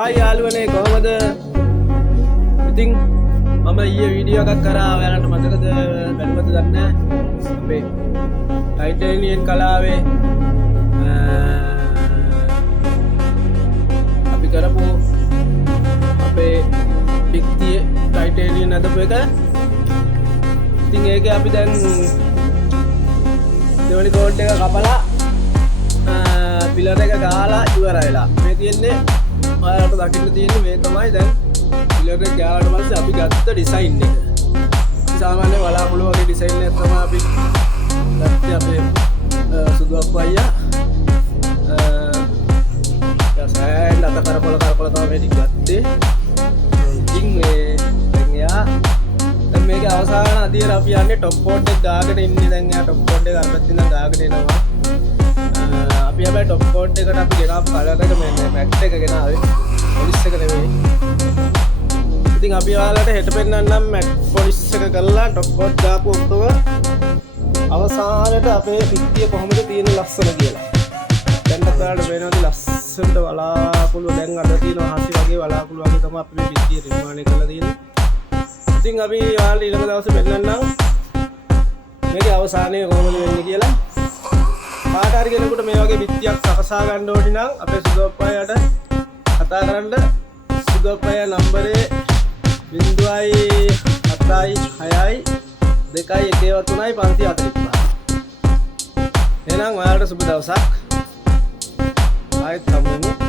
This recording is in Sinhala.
Hai යාළුවනේ කොහමද? ඉතින් මම ඊයේ වීඩියෝ එකක් කරා ඔයාලට මතකද? බැලුවද දන්නේ නැහැ. අපේ ටයිටේනියම් කලාවේ අපි කරපු අපේ පිටියේ ටයිටේනියම් නදපු එක. ඉතින් ඒකේ අපි දැන් දෙවනි කෝඩ් එක කපලා පිලර් එක ගහලා ඉවරයිලා. මේ තියෙන්නේ ඔයාලට දකින්න තියෙන්නේ මේ තමයි දැන් පිලර් එක ගාලාට පස්සේ අපි ගත්ත ඩිසයින් එක. සාමාන්‍ය වලාකුළු වගේ ඩිසයින් එකක් තමයි අපි ගත්තේ අපේ සුදු අප්පයියා. යාසෙන් අත කරපල තමයි මේ ගත්තේ. ඉතින් දැන් එයා දැන් මේකේ අවසාන අදියර අපි යන්නේ টොප් කෝඩ් එක ගාගෙන ඉන්නේ. දැන් එයා টොප් කෝඩ් එක අර පැත්තෙන් ගාගෙන එනවා. අපි හැබැයි টොප් කෝඩ් එකට අපි ගෙනාපු කලර් එක මේ මැට් එක ගෙනාවේ පොලිස් එක නෙවෙයි. ඉතින් අපි ඔයාලට හෙට පෙන්නන්නම් මැට් පොලිස් එක කරලා টොප් කෝඩ් දාපු ඔක්කොම අවසානයේ අපේ පිටිය කොහොමද තියෙන ලස්සන කියලා. දැන් ඔයාලට වෙනවාද ලස්සනට වලාකුළු දැන් අද තියෙනවා හසි වගේ වලාකුළු වගේ තමයි අපි මේ පිටිය නිර්මාණය කරලා තියෙන්නේ. ඉතින් අපි ඔයාලට ඊළඟ දවසේ පෙන්නන්නම් මේකේ අවසානයේ කොහොමද වෙන්නේ කියලා. කාට හරි කෙනෙකුට මේ වගේ පිටියක් සකසා ගන්න ඕනි නම් අපේ සුදු අප්පයියාට කතා කරන්න. සුදු අප්පයියා නම්බරේ 076621345. එහෙනම් ඔයාලට සුබ දවසක්. ආයෙත් හමු වෙමු.